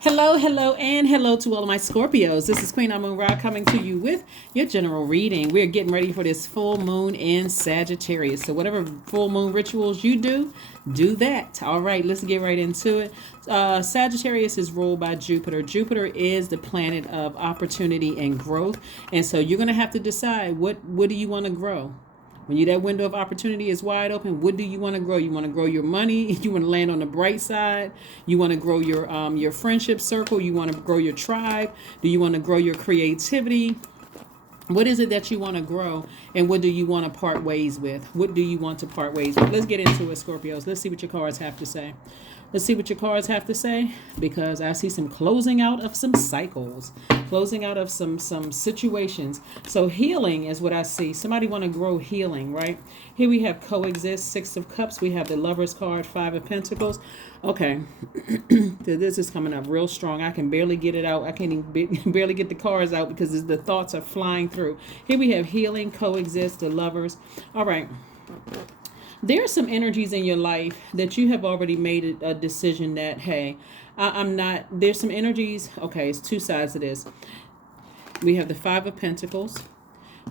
Hello, and hello to all of my Scorpios. This is Queen Amun Ra coming to you with your general reading. We're getting ready for this full moon in Sagittarius. So whatever full moon rituals you do that. All right, let's get right into it. Sagittarius is ruled by Jupiter. Jupiter is the planet of opportunity and growth. And so you're going to have to decide what do you want to grow? When that window of opportunity is wide open, what do you want to grow? You want to grow your money. You want to land on the bright side. You want to grow your friendship circle. You want to grow your tribe. Do you want to grow your creativity? What is it that you want to grow, and what do you want to part ways with? What do you want to part ways with? Let's get into it, Scorpios. Let's see what your cards have to say. Let's see what your cards have to say, because I see some closing out of some cycles, closing out of some situations. So healing is what I see. Somebody want to grow healing, right? Here we have coexist, Six of Cups. We have the Lover's card, Five of Pentacles. Okay, this is coming up real strong. I can barely get it out. I can't even barely get the cards out because the thoughts are flying through. Here we have healing, coexist, the Lovers. All right. There are some energies in your life that you have already made a decision that, hey, I'm not, there's some energies. Okay, it's two sides of this. We have the Five of Pentacles.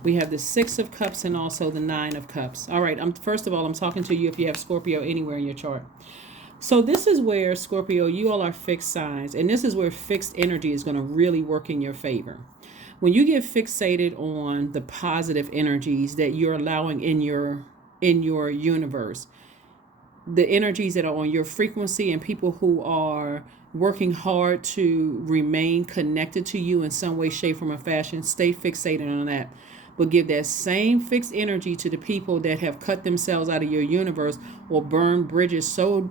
We have the Six of Cups and also the Nine of Cups. All right, first of all, I'm talking to you if you have Scorpio anywhere in your chart. So this is where, Scorpio, you all are fixed signs. And this is where fixed energy is going to really work in your favor. When you get fixated on the positive energies that you're allowing in your universe, the energies that are on your frequency, and people who are working hard to remain connected to you in some way, shape, form, or fashion, stay fixated on that. But give that same fixed energy to the people that have cut themselves out of your universe or burned bridges to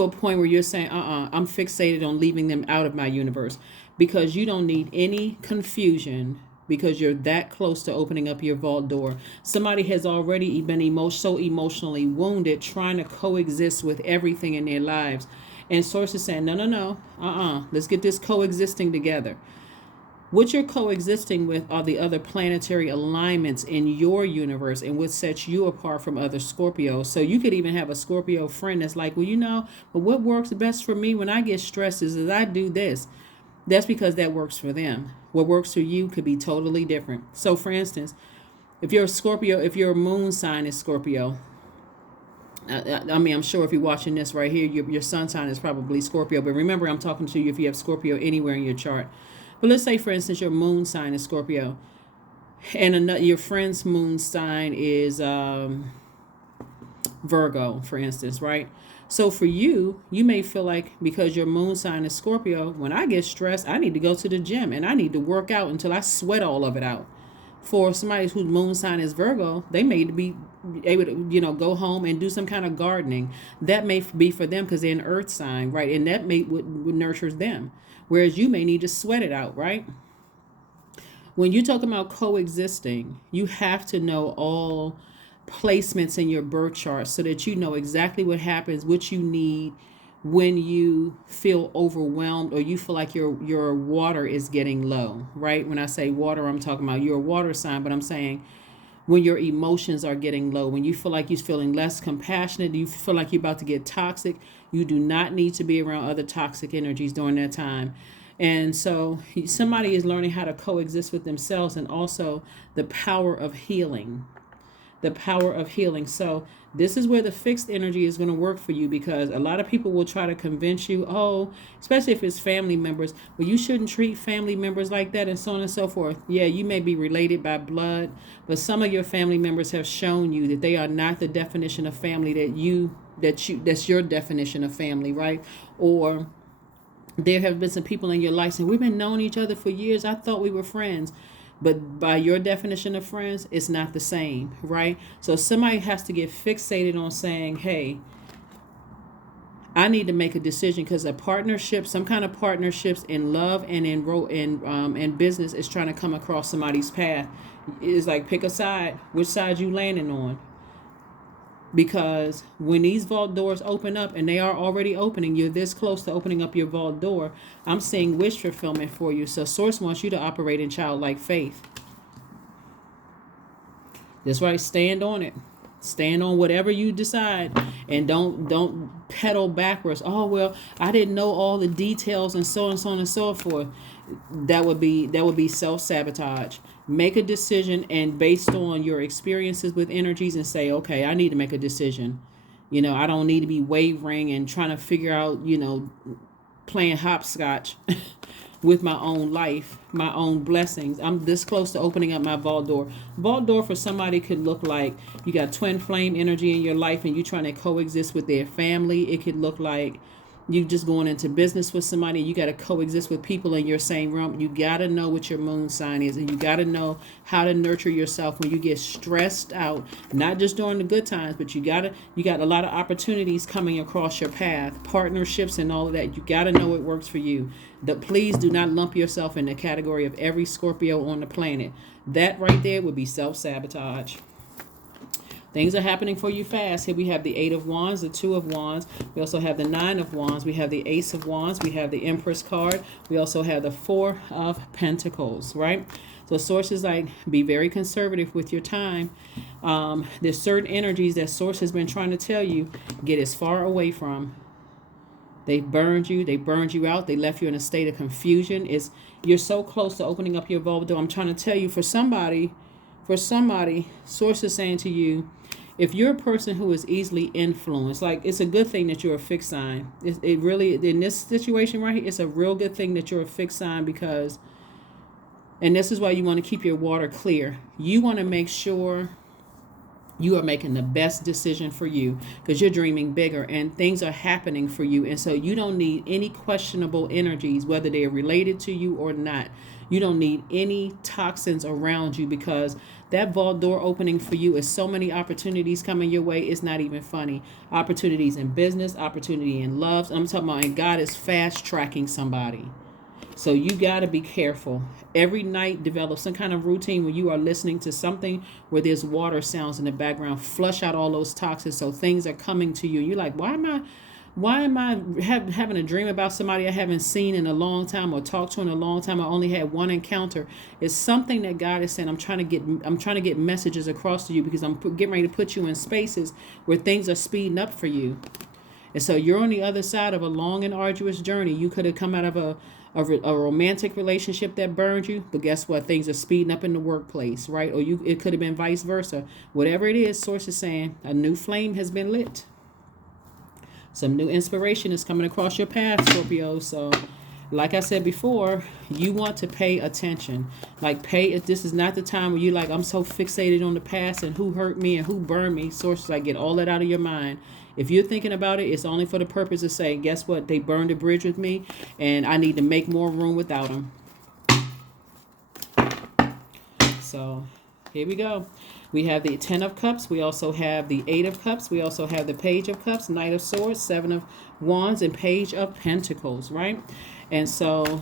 a point where you're saying, I'm fixated on leaving them out of my universe, because you don't need any confusion, because you're that close to opening up your vault door. Somebody has already been so emotionally wounded trying to coexist with everything in their lives. And sources saying, no, let's get this coexisting together. What you're coexisting with are the other planetary alignments in your universe, and what sets you apart from other Scorpios. So you could even have a Scorpio friend that's like, well, but what works best for me when I get stressed is that I do this. That's because that works for them. What works for you could be totally different. So for instance, if you're a Scorpio, if your moon sign is Scorpio, I'm sure if you're watching this right here, your sun sign is probably Scorpio. But remember, I'm talking to you if you have Scorpio anywhere in your chart. But let's say, for instance, your moon sign is Scorpio, and your friend's moon sign is Virgo, for instance, right? So for you, you may feel like, because your moon sign is Scorpio, when I get stressed, I need to go to the gym and I need to work out until I sweat all of it out. For somebody whose moon sign is Virgo, they may be able to, go home and do some kind of gardening. That may be for them because they're an earth sign, right? And that would nurtures them. Whereas you may need to sweat it out, right? When you talk about coexisting, you have to know all placements in your birth chart so that you know exactly what happens, what you need when you feel overwhelmed or you feel like your water is getting low, right? When I say water, I'm talking about you're a water sign, but I'm saying when your emotions are getting low, when you feel like you're feeling less compassionate, you feel like you're about to get toxic, you do not need to be around other toxic energies during that time. And so somebody is learning how to coexist with themselves, and also the power of healing. The power of healing. So this is where the fixed energy is going to work for you, because a lot of people will try to convince you, especially if it's family members, well, you shouldn't treat family members like that, and so on and so forth. Yeah, you may be related by blood, but some of your family members have shown you that they are not the definition of family that's your definition of family, right? Or there have been some people in your life saying, we've been knowing each other for years, I thought we were friends. But by your definition of friends, it's not the same, right? So somebody has to get fixated on saying, hey, I need to make a decision, because a partnership, some kind of partnerships in love and in business is trying to come across somebody's path. It's like, pick a side, which side you landing on. Because when these vault doors open up, and they are already opening, you're this close to opening up your vault door, I'm seeing wish fulfillment for you. So Source wants you to operate in childlike faith. That's right. Stand on it. Stand on whatever you decide. And don't pedal backwards. Oh, well, I didn't know all the details and so on and so forth. That would be self-sabotage. Make a decision, and based on your experiences with energies, and say, okay, I need to make a decision. I don't need to be wavering and trying to figure out, playing hopscotch with my own life, my own blessings. I'm this close to opening up my vault door. Vault door for somebody could look like you got twin flame energy in your life and you trying to coexist with their family. It could look like you just going into business with somebody. You got to coexist with people in your same realm. You got to know what your moon sign is, and you got to know how to nurture yourself when you get stressed out, not just during the good times, but you got a lot of opportunities coming across your path, partnerships and all of that. You got to know what works for you. Please do not lump yourself in the category of every Scorpio on the planet. That right there would be self-sabotage. Things are happening for you fast. Here we have the 8 of Wands, the 2 of Wands. We also have the 9 of Wands. We have the Ace of Wands. We have the Empress card. We also have the 4 of Pentacles, right? So sources like, be very conservative with your time. There's certain energies that source has been trying to tell you, get as far away from. They burned you. They burned you out. They left you in a state of confusion. You're so close to opening up your vault door. I'm trying to tell you, for somebody, source is saying to you, if you're a person who is easily influenced, like, it's a good thing that you're a fixed sign. It really, in this situation right here, it's a real good thing that you're a fixed sign, because, and this is why you want to keep your water clear. You want to make sure you are making the best decision for you, because you're dreaming bigger and things are happening for you. And so you don't need any questionable energies, whether they're related to you or not. You don't need any toxins around you, because that vault door opening for you is so many opportunities coming your way. It's not even funny. Opportunities in business, opportunity in love. I'm talking about, and God is fast tracking somebody. So you got to be careful. Every night, develop some kind of routine where you are listening to something where there's water sounds in the background. Flush out all those toxins so things are coming to you. You're like, why am I having a dream about somebody I haven't seen in a long time or talked to in a long time? I only had one encounter. It's something that God is saying, I'm trying to get messages across to you, because I'm getting ready to put you in spaces where things are speeding up for you. And so you're on the other side of a long and arduous journey. You could have come out of a romantic relationship that burned you, but guess what? Things are speeding up in the workplace, right? Or it could have been vice versa. Whatever it is, source is saying a new flame has been lit. Some new inspiration is coming across your path, Scorpio. So, like I said before, you want to pay attention. This is not the time where you're like, I'm so fixated on the past and who hurt me and who burned me. Sources like, get all that out of your mind. If you're thinking about it, it's only for the purpose of saying, guess what? They burned a bridge with me, and I need to make more room without them. So, here we go. We have the 10 of Cups. We also have the 8 of Cups. We also have the Page of Cups, Knight of Swords, 7 of Wands, and Page of Pentacles, right? And so,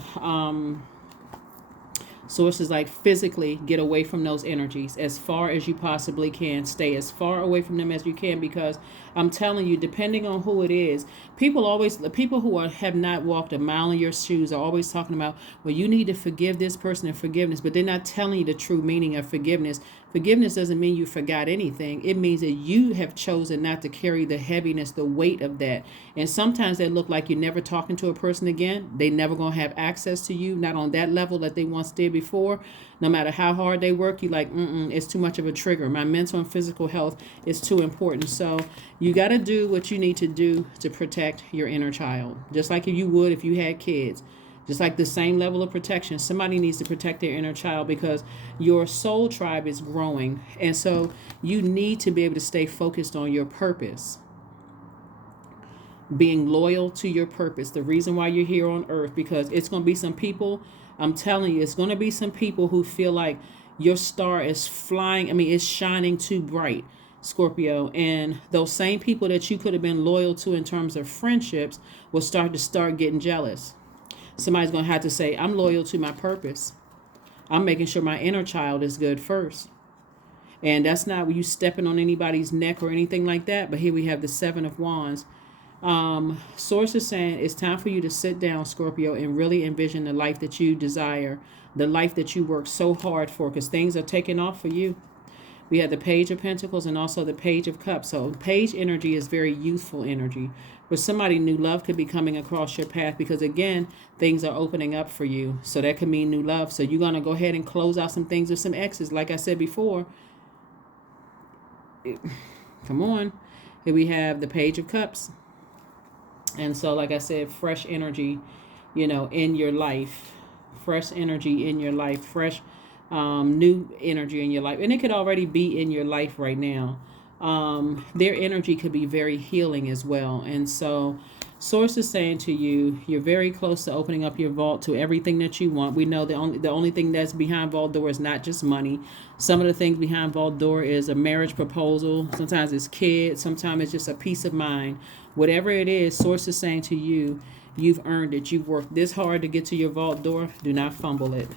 sources like, physically get away from those energies as far as you possibly can. Stay as far away from them as you can, because I'm telling you, depending on who it is, people who have not walked a mile in your shoes are always talking about, well, you need to forgive this person and forgiveness, but they're not telling you the true meaning of forgiveness. Forgiveness doesn't mean you forgot anything. It means that you have chosen not to carry the heaviness, the weight of that. And sometimes they look like you're never talking to a person again. They never going to have access to you, not on that level that they once did before. No matter how hard they work, you're like, it's too much of a trigger. My mental and physical health is too important. So you got to do what you need to do to protect your inner child, just like you would if you had kids. Just like the same level of protection, somebody needs to protect their inner child, because your soul tribe is growing. And so you need to be able to stay focused on your purpose, being loyal to your purpose, the reason why you're here on earth, because it's going to be some people, I'm telling you, it's going to be some people who feel like your star is flying. It's shining too bright, Scorpio. And those same people that you could have been loyal to in terms of friendships will start getting jealous. Somebody's going to have to say, I'm loyal to my purpose. I'm making sure my inner child is good first. And that's not you stepping on anybody's neck or anything like that. But here we have the 7 of Wands. Source is saying it's time for you to sit down, Scorpio, and really envision the life that you desire, the life that you work so hard for, because things are taking off for you. We have the Page of Pentacles and also the Page of Cups. So Page energy is very youthful energy. For somebody, new love could be coming across your path because, again, things are opening up for you. So that could mean new love. So you're going to go ahead and close out some things with some exes. Like I said before, come on. Here we have the Page of Cups. And so, like I said, fresh energy, in your life. Fresh energy in your life. Fresh new energy in your life. And it could already be in your life right now. Their energy could be very healing as well. And so Source is saying to you, you're very close to opening up your vault to everything that you want. We know the only thing that's behind vault door is not just money. Some of the things behind vault door is a marriage proposal. Sometimes it's kids. Sometimes it's just a peace of mind. Whatever it is, Source is saying to you, you've earned it. You've worked this hard to get to your vault door. Do not fumble it.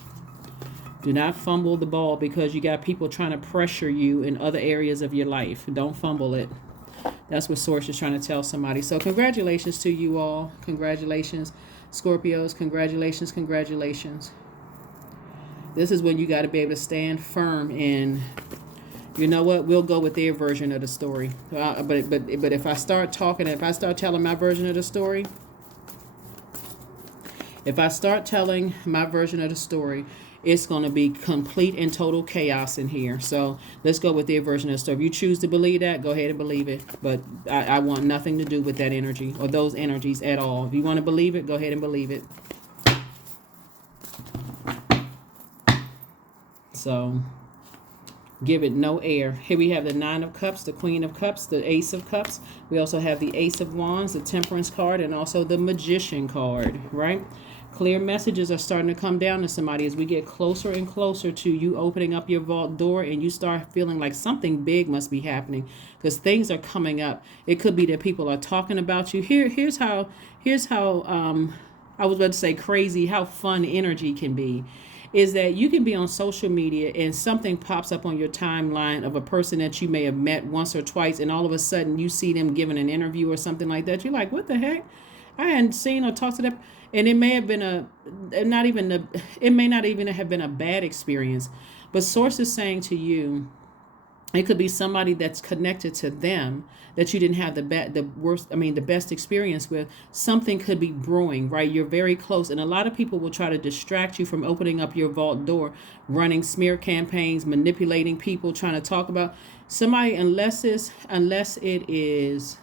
Do not fumble the ball because you got people trying to pressure you in other areas of your life. Don't fumble it. That's what Source is trying to tell somebody. So congratulations to you all. Congratulations, Scorpios. Congratulations, congratulations. This is when you got to be able to stand firm in, you know what, we'll go with their version of the story. But if I start talking, if I start telling my version of the story, it's going to be complete and total chaos in here. So let's go with their version of the story. If you choose to believe that, go ahead and believe it. But I want nothing to do with that energy or those energies at all. If you want to believe it, go ahead and believe it. So give it no air. Here we have the Nine of Cups, the Queen of Cups, the Ace of Cups. We also have the Ace of Wands, the Temperance card, and also the Magician card, right? Clear messages are starting to come down to somebody as we get closer and closer to you opening up your vault door and you start feeling like something big must be happening because things are coming up. It could be that people are talking about you. Here's how I was about to say crazy, how fun energy can be. Is that you can be on social media and something pops up on your timeline of a person that you may have met once or twice, and all of a sudden you see them giving an interview or something like that. You're like, what the heck? I hadn't seen or talked to them. And it may have been it may not even have been a bad experience. But Source is saying to you, it could be somebody that's connected to them that you didn't have the best experience with. Something could be brewing, right? You're very close. And a lot of people will try to distract you from opening up your vault door, running smear campaigns, manipulating people, trying to talk about somebody, unless it is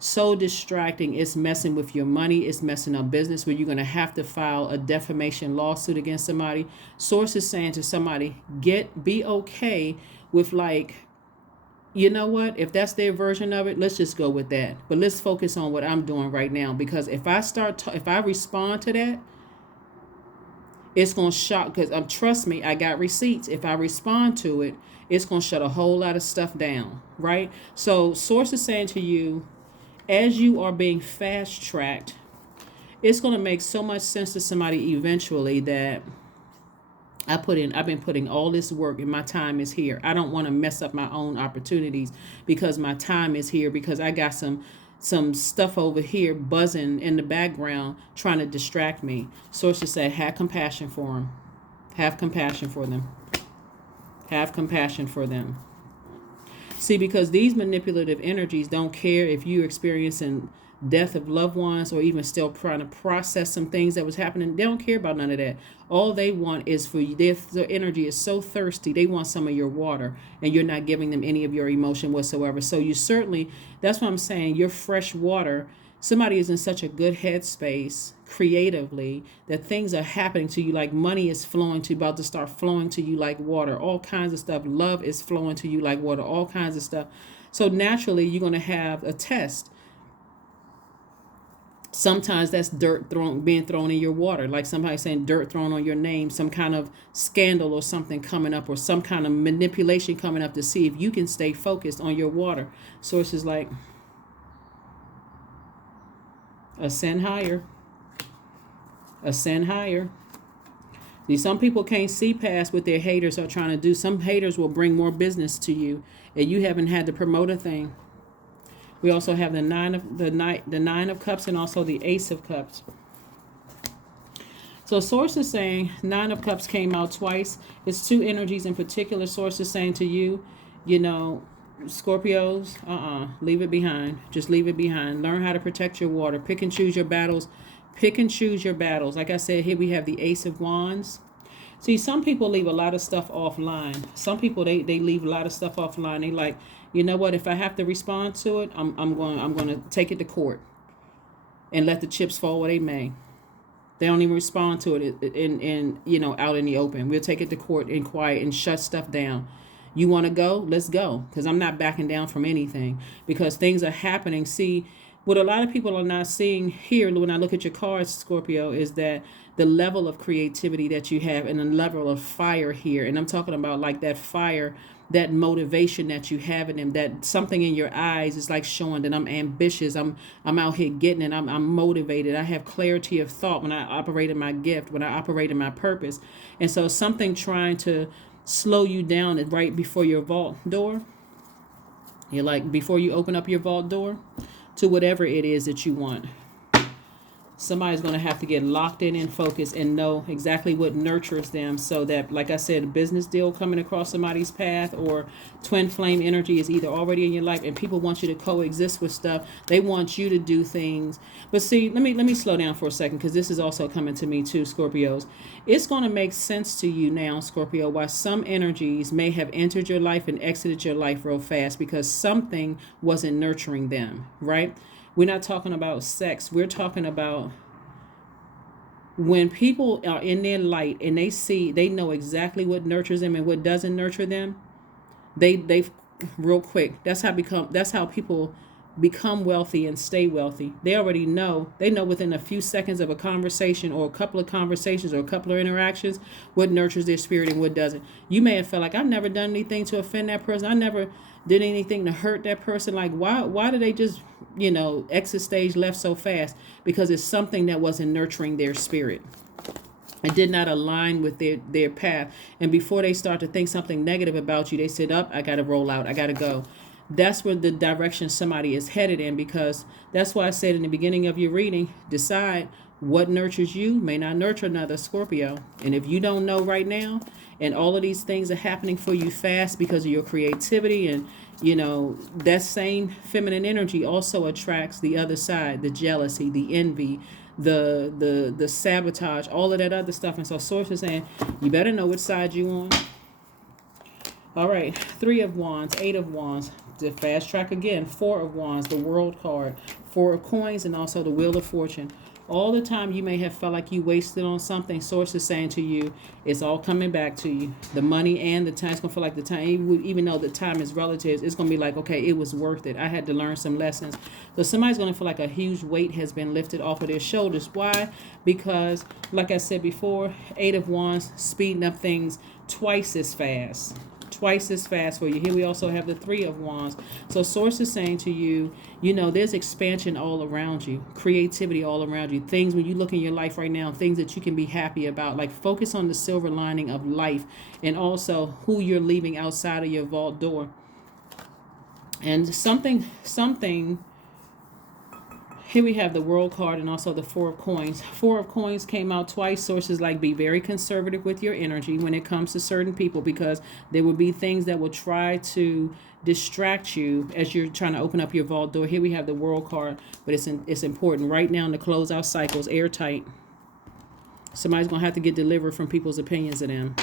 so distracting, it's messing with your money, it's messing up business where you're going to have to file a defamation lawsuit against somebody. Source is saying to somebody, be okay with, like, you know what, if that's their version of it, let's just go with that. But let's focus on what I'm doing right now, because if I respond to that, it's going to shock, because trust me, I got receipts. If I respond to it, it's going to shut a whole lot of stuff down, right? So Source is saying to you, as you are being fast-tracked, it's going to make so much sense to somebody eventually that I've been putting all this work and my time is here. I don't want to mess up my own opportunities because my time is here, because I got some stuff over here buzzing in the background trying to distract me. Sources say, have compassion for them. Have compassion for them. Have compassion for them. See, because these manipulative energies don't care if you're experiencing death of loved ones or even still trying to process some things that was happening. They don't care about none of that. All they want is for you. Their energy is so thirsty. They want some of your water, and you're not giving them any of your emotion whatsoever. So you certainly, that's what I'm saying, you're fresh water. Somebody is in such a good headspace creatively that things are happening to you, like money is about to start flowing to you like water, all kinds of stuff. Love is flowing to you like water, all kinds of stuff. So naturally, you're going to have a test. Sometimes that's dirt being thrown in your water, like somebody saying dirt thrown on your name, some kind of scandal or something coming up, or some kind of manipulation coming up to see if you can stay focused on your water. Sources like, ascend higher. Ascend higher. See, some people can't see past what their haters are trying to do. Some haters will bring more business to you, and you haven't had to promote a thing. We also have the nine of cups and also the Ace of Cups. So Source is saying Nine of Cups came out twice. It's two energies in particular. Source is saying to you, You know, Scorpios, leave it behind. Just leave it behind. Learn how to protect your water. Pick and choose your battles. Pick and choose your battles. Like I said, here we have the Ace of Wands. See, some people leave a lot of stuff offline. Some people they leave a lot of stuff offline. They like, you know what? If I have to respond to it, I'm going to take it to court and let the chips fall where they may. They don't even respond to it in out in the open. We'll take it to court in quiet and shut stuff down. You want to go? Let's go. Because I'm not backing down from anything. Because things are happening. See, what a lot of people are not seeing here when I look at your cards, Scorpio, is that the level of creativity that you have and the level of fire here. And I'm talking about like that fire, that motivation that you have in them, that something in your eyes is like showing that I'm ambitious. I'm out here getting it. I'm motivated. I have clarity of thought when I operate in my gift, when I operate in my purpose. And so something trying to slow you down right before your vault door. You're like, before you open up your vault door to whatever it is that you want. Somebody's going to have to get locked in and focused and know exactly what nurtures them, so that, like I said, a business deal coming across somebody's path or twin flame energy is either already in your life and people want you to coexist with stuff. They want you to do things. But see, let me slow down for a second, because this is also coming to me too, Scorpios. It's going to make sense to you now, Scorpio, why some energies may have entered your life and exited your life real fast, because something wasn't nurturing them, right? We're not talking about sex. We're talking about when people are in their light and they know exactly what nurtures them and what doesn't nurture them. They real quick. That's how people become wealthy and stay wealthy. They already know. They know within a few seconds of a conversation or a couple of conversations or a couple of interactions what nurtures their spirit and what doesn't. You may have felt like, I've never done anything to offend that person. I never did anything to hurt that person. Like, why did they just, exit stage left so fast? Because it's something that wasn't nurturing their spirit. It did not align with their path. And before they start to think something negative about you, they said, I got to roll out. I got to go. That's where the direction somebody is headed in, because that's why I said in the beginning of your reading, decide what nurtures you may not nurture another, Scorpio. And if you don't know right now, and all of these things are happening for you fast because of your creativity, and that same feminine energy also attracts the other side, the jealousy, the envy, the sabotage, all of that other stuff. And so Source is saying, you better know which side you on. All right, 3 of Wands, 8 of Wands, the fast track again, 4 of Wands, the World card, 4 of Coins, and also the Wheel of Fortune. All the time you may have felt like you wasted on something, Source is saying to you, it's all coming back to you. The money and the time, it's going to feel like the time, even though the time is relative, it's going to be like, okay, it was worth it. I had to learn some lessons. So somebody's going to feel like a huge weight has been lifted off of their shoulders. Why? Because, like I said before, 8 of Wands, speeding up things twice as fast for you. Here we also have the 3 of Wands. So Source is saying to you, there's expansion all around you, creativity all around you. Things, when you look in your life right now, things that you can be happy about, like focus on the silver lining of life, and also who you're leaving outside of your vault door. And something here we have the World card and also the 4 of Coins. 4 of Coins came out twice. Sources like, be very conservative with your energy when it comes to certain people, because there will be things that will try to distract you as you're trying to open up your vault door. Here we have the World card, but it's important right now in the closeout cycles, airtight. Somebody's going to have to get delivered from people's opinions of them.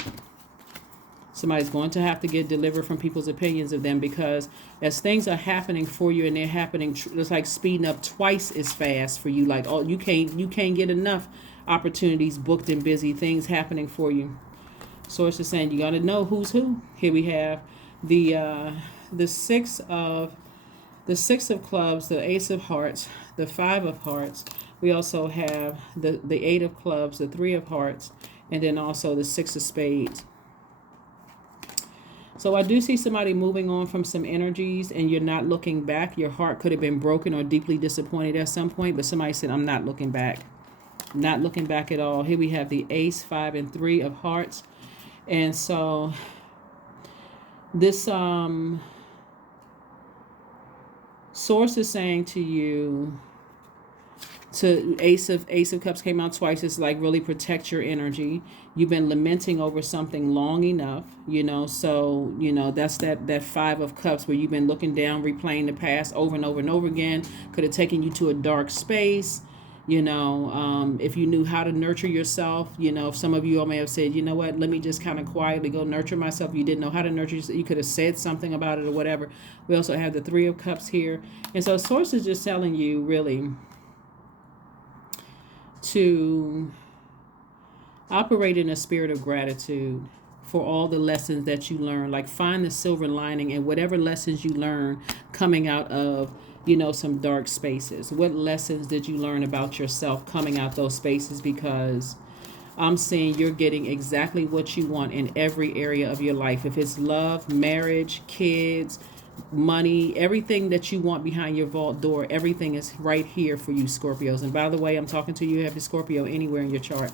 Somebody's going to have to get delivered from people's opinions of them, because as things are happening for you and they're happening, it's like speeding up twice as fast for you. Like, oh, you can't get enough opportunities booked and busy, things happening for you. Source is saying you got to know who's who. Here we have the 6 of clubs, the Ace of Hearts, the 5 of Hearts. We also have the 8 of clubs, the 3 of Hearts, and then also the 6 of Spades. So I do see somebody moving on from some energies, and you're not looking back. Your heart could have been broken or deeply disappointed at some point, but somebody said, I'm not looking back. Not looking back at all. Here we have the Ace, 5, and 3 of Hearts. And so this Source is saying to you, To Ace of Cups came out twice. It's like really protect your energy. You've been lamenting over something long enough, so that's that Five of Cups, where you've been looking down, replaying the past over and over and over again. Could have taken you to a dark space. If you knew how to nurture yourself, if some of you all may have said, you know what, let me just kind of quietly go nurture myself. You didn't know how to nurture yourself. You could have said something about it or whatever. We also have the Three of Cups here. And so Source is just telling you really to operate in a spirit of gratitude for all the lessons that you learn. Like, find the silver lining in whatever lessons you learn coming out of, some dark spaces. What lessons did you learn about yourself coming out those spaces? Because I'm seeing you're getting exactly what you want in every area of your life. If it's love, marriage, kids, money, everything that you want behind your vault door, everything is right here for you, Scorpios. And by the way, I'm talking to you, have the Scorpio anywhere in your chart.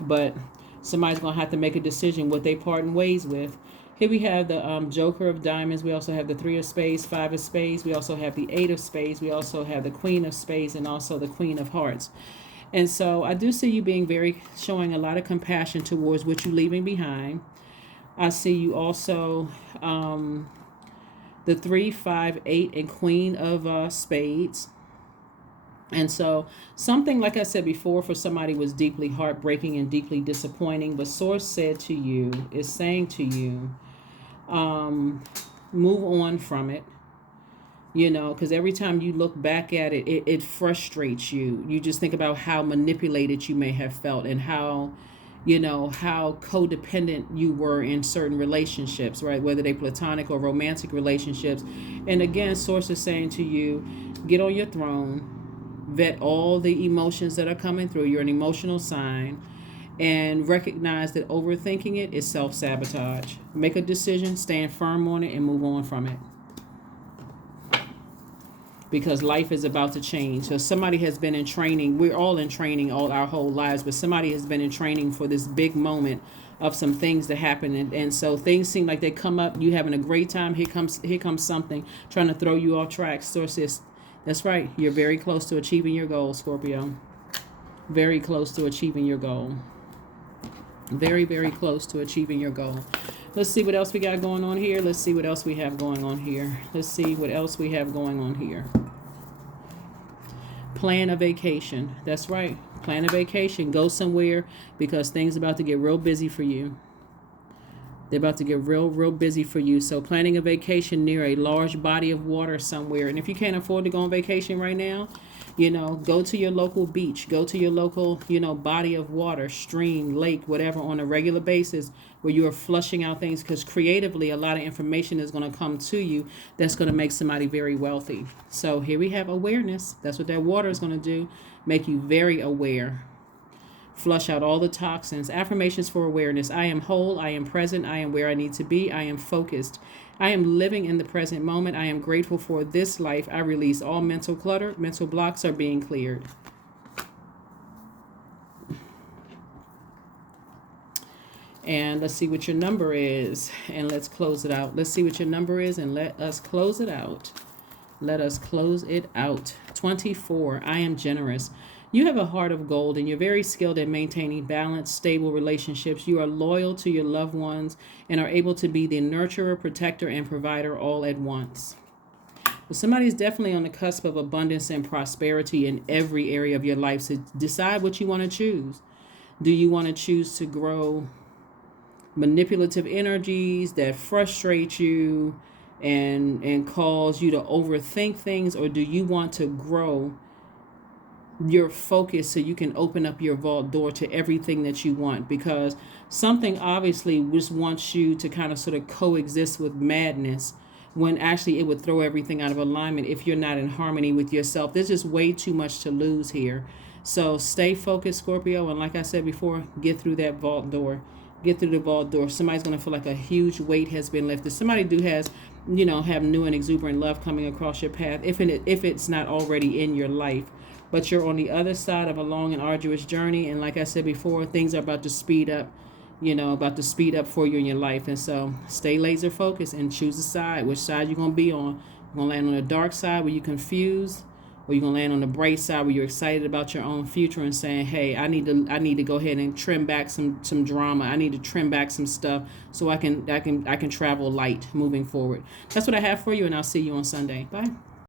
But somebody's going to have to make a decision what they parting ways with. Here we have the Joker of Diamonds. We also have the Three of Spades, Five of Spades. We also have the Eight of Spades. We also have the Queen of Spades and also the Queen of Hearts. And so I do see you being showing a lot of compassion towards what you're leaving behind. I see you also the 3, 5, 8, and Queen of Spades. And so something, like I said before, for somebody was deeply heartbreaking and deeply disappointing. But Source saying to you, move on from it. Because every time you look back at it, it frustrates you. You just think about how manipulated you may have felt and how codependent you were in certain relationships, right? Whether they platonic or romantic relationships. And again, Source is saying to you, get on your throne, vet all the emotions that are coming through. You're an emotional sign. And recognize that overthinking it is self-sabotage. Make a decision, stand firm on it, and move on from it. Because life is about to change. So somebody has been in training. We're all in training all our whole lives, but somebody has been in training for this big moment of some things to happen. And so things seem like they come up. You having a great time. Here comes something trying to throw you off track. Source says, that's right. You're very close to achieving your goal, Scorpio. Very close to achieving your goal. Very, very close to achieving your goal. Let's see what else we got going on here. Let's see what else we have going on here. Let's see what else we have going on here. Plan a vacation. That's right. Plan a vacation. Go somewhere because things are about to get real busy for you. They're about to get real, real busy for you. So planning a vacation near a large body of water somewhere. And if you can't afford to go on vacation right now, go to your local beach, go to your local, body of water, stream, lake, whatever, on a regular basis where you are flushing out things, because creatively a lot of information is going to come to you that's going to make somebody very wealthy. So here we have awareness. That's what that water is going to do, make you very aware. Flush out all the toxins. Affirmations for awareness. I am whole. I am present. I am where I need to be. I am focused. I am living in the present moment. I am grateful for this life. I release all mental clutter. Mental blocks are being cleared. And let's see what your number is. And let's close it out. Let's see what your number is and let us close it out. Let us close it out. 24. I am generous. You have a heart of gold and you're very skilled at maintaining balanced, stable relationships. You are loyal to your loved ones and are able to be the nurturer, protector, and provider all at once. Well, somebody's definitely on the cusp of abundance and prosperity in every area of your life. So decide what you want to choose. Do you want to choose to grow manipulative energies that frustrate you and cause you to overthink things? Or do you want to grow your focus so you can open up your vault door to everything that you want? Because something obviously just wants you to kind of sort of coexist with madness, when actually it would throw everything out of alignment if you're not in harmony with yourself. There's just way too much to lose here. So stay focused, Scorpio, and like I said before, get through that vault door. Get through the vault door. Somebody's going to feel like a huge weight has been lifted. Somebody have new and exuberant love coming across your path, if it's not already in your life. But you're on the other side of a long and arduous journey. And like I said before, things are about to speed up, for you in your life. And so stay laser focused and choose a side, which side you're going to be on. You're going to land on the dark side where you're confused, or you're gonna land on the bright side where you're excited about your own future and saying, hey, I need to go ahead and trim back some drama. I need to trim back some stuff so I can travel light moving forward. That's what I have for you, and I'll see you on Sunday. Bye.